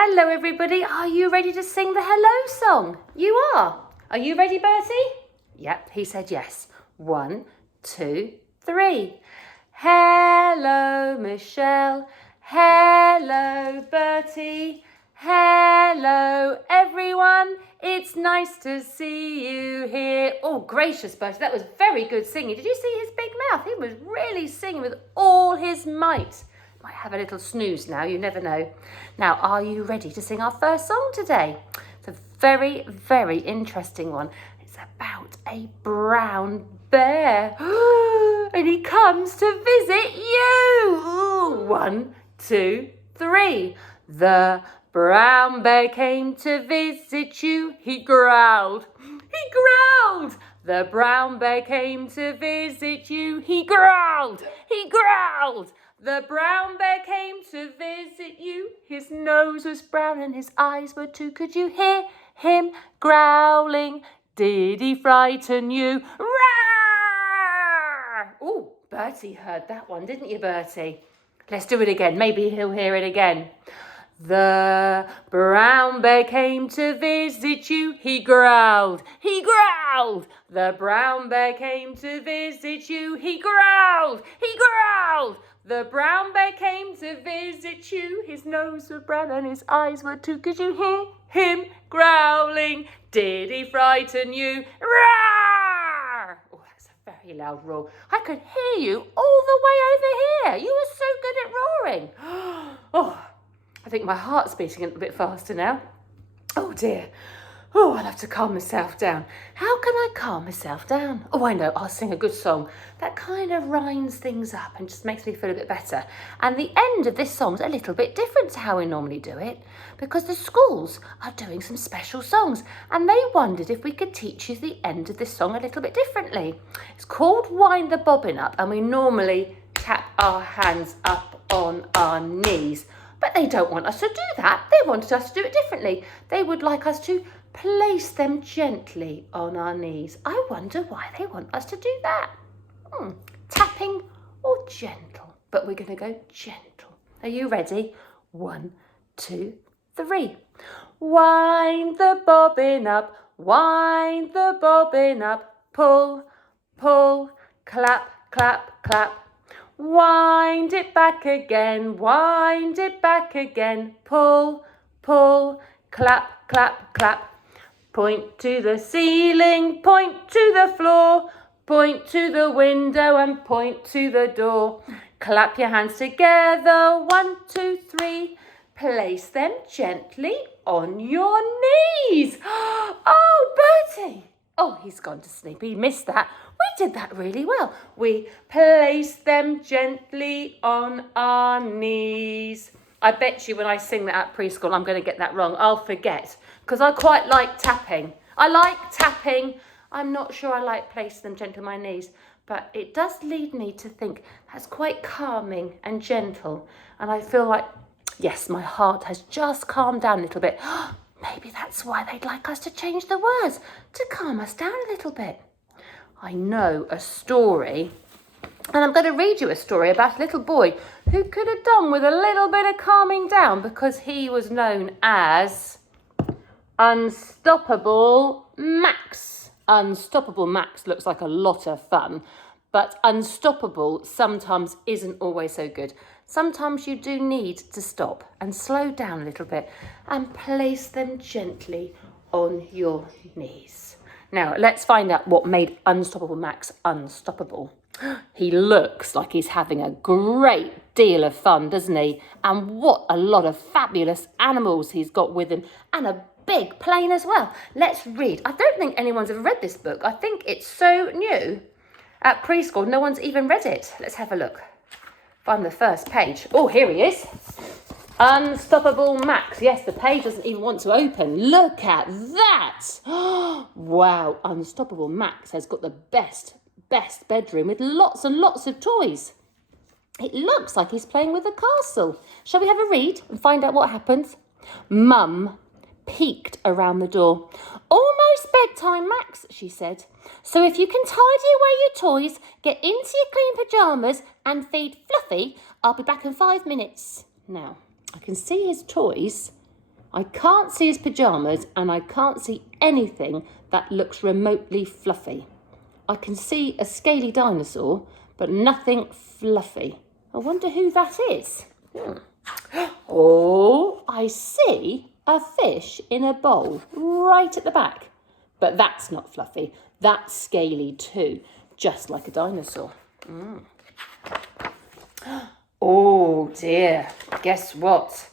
Hello everybody, are you ready to sing the hello song? You are. Are you ready, Bertie? Yep, he said yes. 1, 2, 3. Hello Michelle, hello Bertie, hello everyone. It's nice to see you here. Oh, gracious Bertie, that was very good singing. Did you see his big mouth? He was really singing with all his might. Might have a little snooze now, you never know. Now, are you ready to sing our first song today? It's a very, very interesting one. It's about a brown bear. And he comes to visit you. Ooh, 1, 2, 3. The brown bear came to visit you. He growled. He growled. The brown bear came to visit you. He growled. He growled. The brown bear came to visit you. His nose was brown and his eyes were too. Could you hear him growling? Did he frighten you? Roar! Oh, Bertie heard that one, didn't you, Bertie? Let's do it again. Maybe he'll hear it again. The brown bear came to visit you. He growled. He growled. The brown bear came to visit you. He growled. He growled. The brown bear came to visit you. His nose was brown and his eyes were too. Could you hear him growling? Did he frighten you? Roar! Oh, that's a very loud roar. I could hear you all the way over here. You were so good at roaring. Oh, I think my heart's beating a little bit faster now. Oh dear. Oh, I'll have to calm myself down. How can I calm myself down? Oh, I know, I'll sing a good song that kind of rhymes things up and just makes me feel a bit better. And the end of this song's a little bit different to how we normally do it because the schools are doing some special songs and they wondered if we could teach you the end of this song a little bit differently. It's called Wind the Bobbin Up and we normally tap our hands up on our knees. But they don't want us to do that. They wanted us to do it differently. They would like us to place them gently on our knees. I wonder why they want us to do that. Tapping or gentle? But we're going to go gentle. Are you ready? 1, 2, 3. Wind the bobbin up, wind the bobbin up, pull, pull, clap, clap, clap. Wind it back again, wind it back again, pull, pull, clap, clap, clap. Point to the ceiling, point to the floor, point to the window and point to the door. Clap your hands together, 1, 2, 3. Place them gently on your knees. Oh, Bertie. Oh, he's gone to sleep. He missed that. We did that really well. We place them gently on our knees. I bet you when I sing that at preschool, I'm going to get that wrong. I'll forget because I quite like tapping. I like tapping. I'm not sure I like placing them gently on my knees, but it does lead me to think that's quite calming and gentle. And I feel like, yes, my heart has just calmed down a little bit. Maybe that's why they'd like us to change the words, to calm us down a little bit. I know a story, and I'm going to read you a story about a little boy who could have done with a little bit of calming down because he was known as Unstoppable Max. Unstoppable Max looks like a lot of fun, but unstoppable sometimes isn't always so good. Sometimes you do need to stop and slow down a little bit and place them gently on your knees. Now, let's find out what made Unstoppable Max unstoppable. He looks like he's having a great deal of fun, doesn't he? And what a lot of fabulous animals he's got with him and a big plane as well. Let's read. I don't think anyone's ever read this book. I think it's so new. At preschool, no one's even read it. Let's have a look. Find the first page. Oh, here he is. Unstoppable Max. Yes, the page doesn't even want to open. Look at that. Wow, Unstoppable Max has got the best bedroom with lots and lots of toys. It looks like he's playing with a castle. Shall we have a read and find out what happens? Mum peeked around the door. Almost bedtime, Max, she said. So if you can tidy away your toys, get into your clean pyjamas and feed Fluffy, I'll be back in 5 minutes. Now, I can see his toys I can't see his pyjamas and I can't see anything that looks remotely fluffy. I can see a scaly dinosaur, but nothing fluffy. I wonder who that is. Oh, I see a fish in a bowl right at the back. But that's not fluffy. That's scaly too, just like a dinosaur. Oh dear, guess what?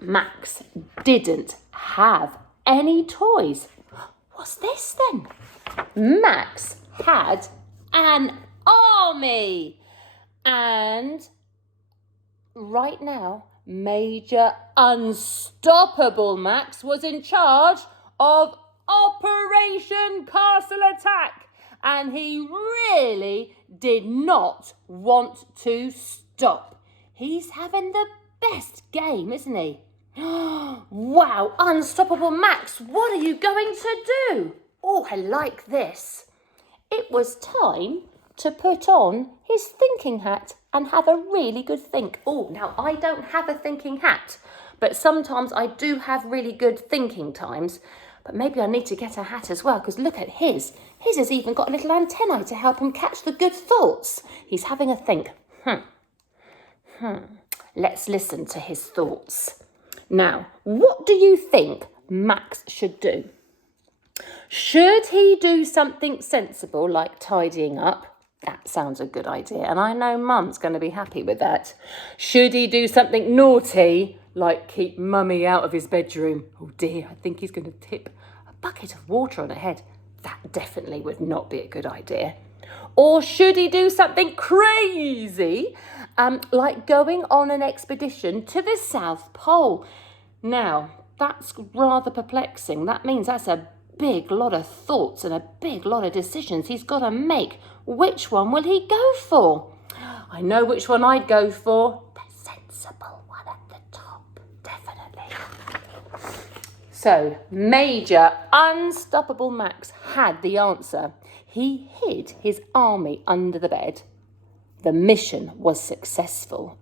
Max didn't have any toys. What's this then? Max had an army. And right now, Major Unstoppable Max was in charge of Operation Castle Attack. And he really did not want to stop. He's having the best game, isn't he? Wow, Unstoppable Max, what are you going to do? Oh, I like this. It was time to put on his thinking hat and have a really good think. Oh, now I don't have a thinking hat, but sometimes I do have really good thinking times. But maybe I need to get a hat as well, because look at his. His has even got a little antennae to help him catch the good thoughts. He's having a think. Let's listen to his thoughts. Now, what do you think Max should do? Should he do something sensible like tidying up? That sounds a good idea, and I know Mum's going to be happy with that. Should he do something naughty like keep Mummy out of his bedroom? Oh dear, I think he's going to tip a bucket of water on her head. That definitely would not be a good idea. Or should he do something crazy, like going on an expedition to the South Pole? Now, that's rather perplexing. That means that's a big lot of thoughts and a big lot of decisions he's got to make. Which one will he go for? I know which one I'd go for. The sensible one at the top, definitely. So, Major Unstoppable Max had the answer. He hid his army under the bed. The mission was successful.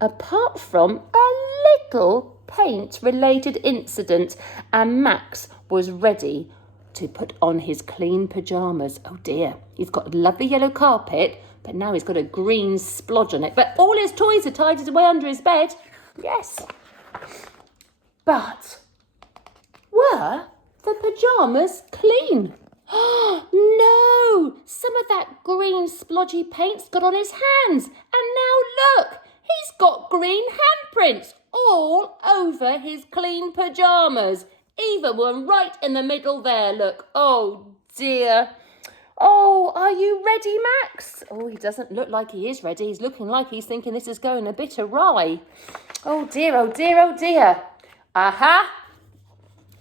Apart from a little paint-related incident, and Max was ready to put on his clean pyjamas. Oh dear, he's got a lovely yellow carpet, but now he's got a green splodge on it. But all his toys are tied away under his bed. Yes. But were the pyjamas clean? No! Some of that green splodgy paint's got on his hands. And now look, he's got green handprints all over his clean pyjamas. Even one right in the middle there, look. Oh dear. Oh, are you ready, Max? Oh, he doesn't look like he is ready. He's looking like he's thinking this is going a bit awry. Oh dear, oh dear, oh dear. Aha!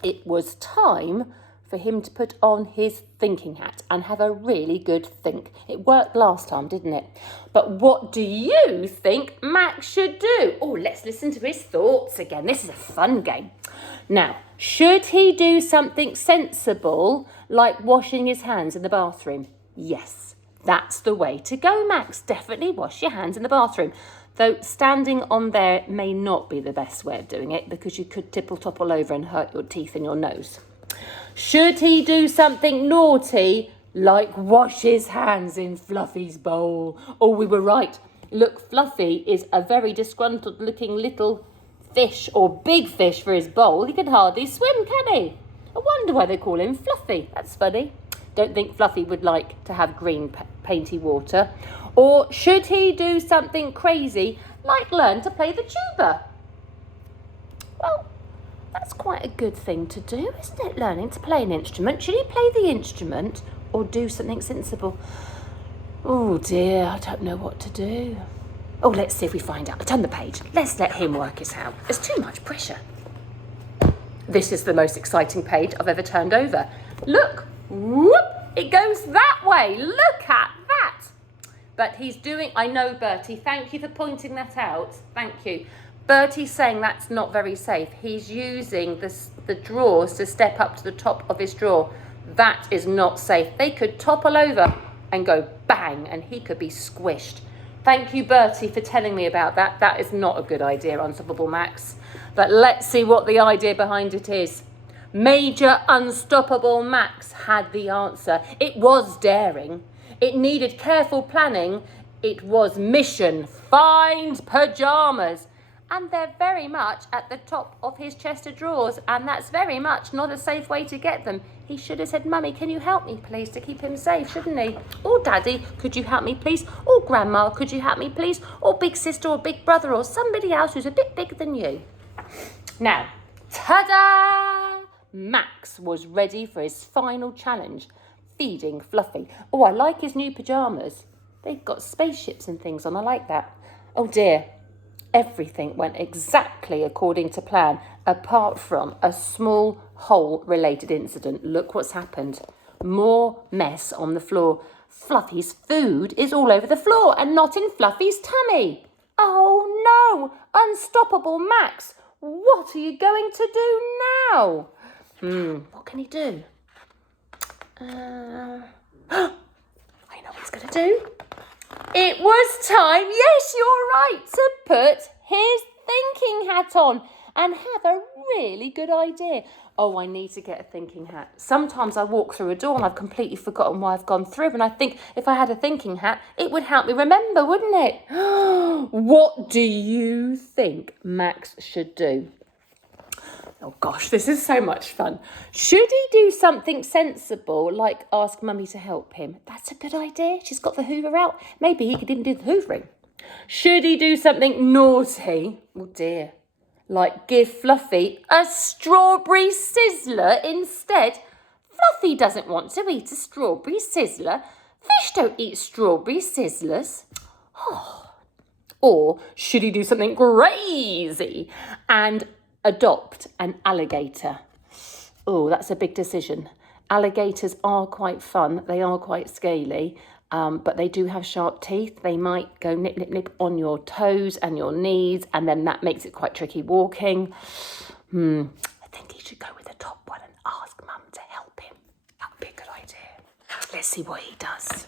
It was time for him to put on his thinking hat and have a really good think. It worked last time, didn't it? But what do you think Max should do? Oh, let's listen to his thoughts again. This is a fun game. Now, should he do something sensible like washing his hands in the bathroom? Yes, that's the way to go, Max. Definitely wash your hands in the bathroom. Though standing on there may not be the best way of doing it because you could tipple-topple over and hurt your teeth and your nose. Should he do something naughty like wash his hands in Fluffy's bowl? Oh, we were right. Look, Fluffy is a very disgruntled looking little fish or big fish for his bowl. He can hardly swim, can he? I wonder why they call him Fluffy. That's funny. Don't think Fluffy would like to have green painty water. Or should he do something crazy like learn to play the tuba? Well, that's quite a good thing to do, isn't it? Learning to play an instrument. Should he play the instrument or do something sensible? Oh dear, I don't know what to do. Oh, let's see if we find out. Turn the page. Let's let him work it out. There's too much pressure. This is the most exciting page I've ever turned over. Look, whoop, it goes that way. Look at that. But he's doing, I know, Bertie, thank you for pointing that out. Thank you. Bertie's saying that's not very safe. He's using the drawers to step up to the top of his drawer. That is not safe. They could topple over and go bang, and he could be squished. Thank you, Bertie, for telling me about that. That is not a good idea, Unstoppable Max. But let's see what the idea behind it is. Major Unstoppable Max had the answer. It was daring. It needed careful planning. It was mission find pajamas. And they're very much at the top of his chest of drawers, and that's very much not a safe way to get them. He should have said, Mummy, can you help me, please, to keep him safe, shouldn't he? Or Daddy, could you help me, please? Or Grandma, could you help me, please? Or Big Sister or Big Brother or somebody else who's a bit bigger than you. Now, ta-da! Max was ready for his final challenge, feeding Fluffy. Oh, I like his new pyjamas. They've got spaceships and things on. I like that. Oh, dear. Everything went exactly according to plan, apart from a small hole-related incident. Look what's happened. More mess on the floor. Fluffy's food is all over the floor and not in Fluffy's tummy. Oh no! Unstoppable Max! What are you going to do now? What can he do? I know what he's going to do. It was time, yes, you're right, to put his thinking hat on and have a really good idea. Oh, I need to get a thinking hat. Sometimes I walk through a door and I've completely forgotten why I've gone through, and I think if I had a thinking hat, it would help me remember, wouldn't it? What do you think Max should do? Oh gosh, this is so much fun. Should he do something sensible, like ask Mummy to help him? That's a good idea. She's got the hoover out. Maybe he could even do the hoovering. Should he do something naughty? Oh dear. Like give Fluffy a strawberry sizzler instead? Fluffy doesn't want to eat a strawberry sizzler. Fish don't eat strawberry sizzlers. Oh. Or should he do something crazy and adopt an alligator? Oh, that's a big decision. Alligators are quite fun. They are quite scaly, but they do have sharp teeth. They might go nip, nip, nip on your toes and your knees, and then that makes it quite tricky walking. I think he should go with the top one and ask Mum to help him. That would be a good idea. Let's see what he does.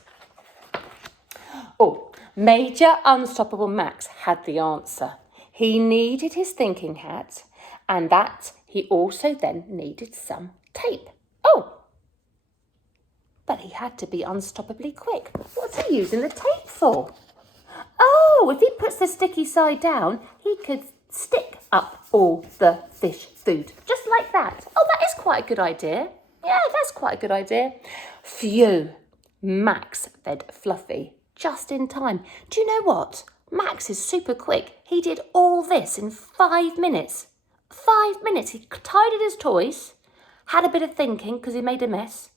Oh, Major Unstoppable Max had the answer. He needed his thinking hat, and that he also then needed some tape. Oh, but he had to be unstoppably quick. What's he using the tape for? Oh, if he puts the sticky side down, he could stick up all the fish food, just like that. Oh, that is quite a good idea. Yeah, that's quite a good idea. Phew, Max fed Fluffy just in time. Do you know what? Max is super quick. He did all this in 5 minutes. 5 minutes. He tidied his toys, had a bit of thinking because he made a mess.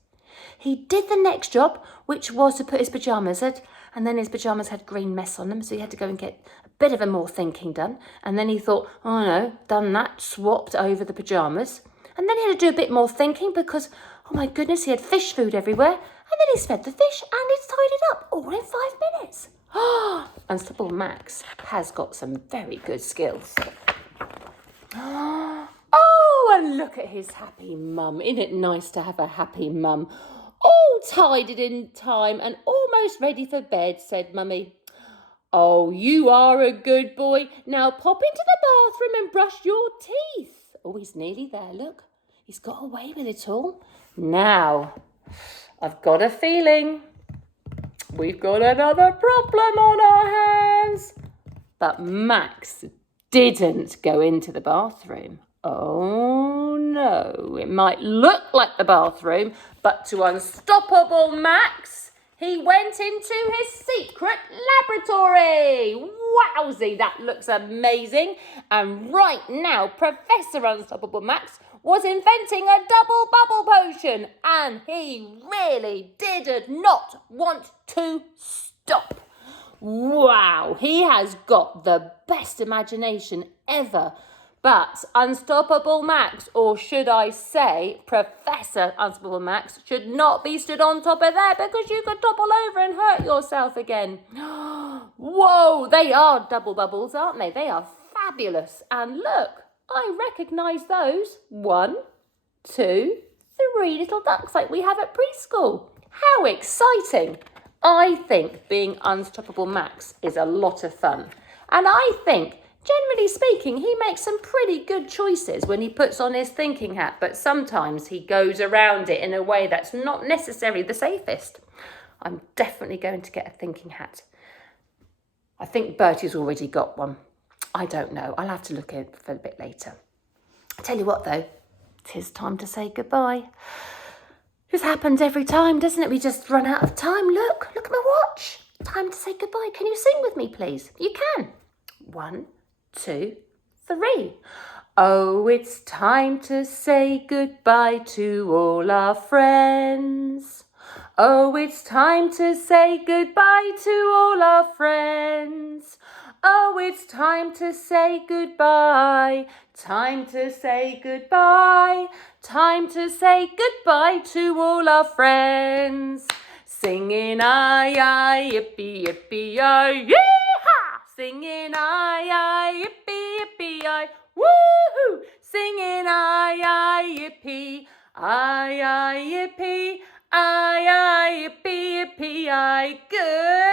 He did the next job, which was to put his pyjamas on, and then his pyjamas had green mess on them, so he had to go and get a bit of a more thinking done. And then he thought, oh no, done that, swapped over the pyjamas. And then he had to do a bit more thinking because, oh my goodness, he had fish food everywhere. And then he's fed the fish and he's tidied up all in 5 minutes. Unstoppable Max has got some very good skills. Oh, and look at his happy mum. Isn't it nice to have a happy mum? All tidied in time and almost ready for bed, said Mummy. Oh, you are a good boy. Now pop into the bathroom and brush your teeth. Oh, he's nearly there, look. He's got away with it all. Now, I've got a feeling we've got another problem on our hands. But Max didn't go into the bathroom. Oh no, it might look like the bathroom, but to Unstoppable Max, he went into his secret laboratory. Wowsy, that looks amazing. And right now, Professor Unstoppable Max was inventing a double bubble potion, and he really did not want to stop. Wow, he has got the best imagination ever. But Unstoppable Max, or should I say Professor Unstoppable Max, should not be stood on top of there because you could topple over and hurt yourself again. Whoa, they are double bubbles, aren't they? They are fabulous. And look, I recognise those. 1, 2, 3 little ducks like we have at preschool. How exciting. I think being Unstoppable Max is a lot of fun. And I think, generally speaking, he makes some pretty good choices when he puts on his thinking hat, but sometimes he goes around it in a way that's not necessarily the safest. I'm definitely going to get a thinking hat. I think Bertie's already got one. I don't know. I'll have to look at it for a bit later. I tell you what, though, 'tis time to say goodbye. This happens every time, doesn't it? We just run out of time. Look at my watch. Time to say goodbye. Can you sing with me, please? You can. 1, 2, 3. Oh, it's time to say goodbye to all our friends. Oh, it's time to say goodbye to all our friends. Oh, it's time to say goodbye. Time to say goodbye. Time to say goodbye to all our friends. Singing aye, yippee, yippee, aye, yee-haw! Singing aye, yippee, yippee, aye, woo-hoo! Singing aye, yippee, aye, yippee, aye, yippee, yippee, aye, good.